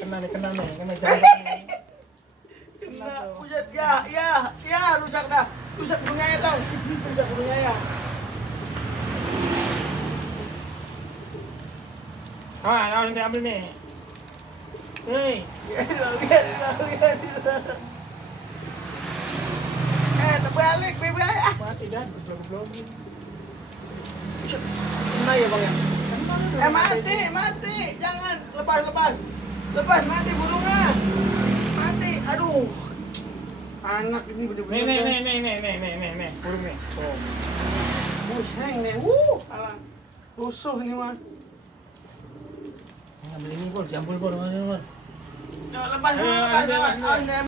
kena jalan nih. Kena, Buset, ya, rusak dah. Rusak burungnya tau. Rusak burungnya ya. Ah, nanti ambil nih. Hei, Lihat. Terbalik, bebe ya. mati dah, belum. Kena ya bang ya. Mati. Jangan, lepas, mati burungnya. Mati, aduh. Anak ini bener-bener. Nih, burung nih. Oh. Buseng nih, alah. Rusuh ini mah. Ambil ini, Bor, jambul, Bor. Lepas dulu, lepas.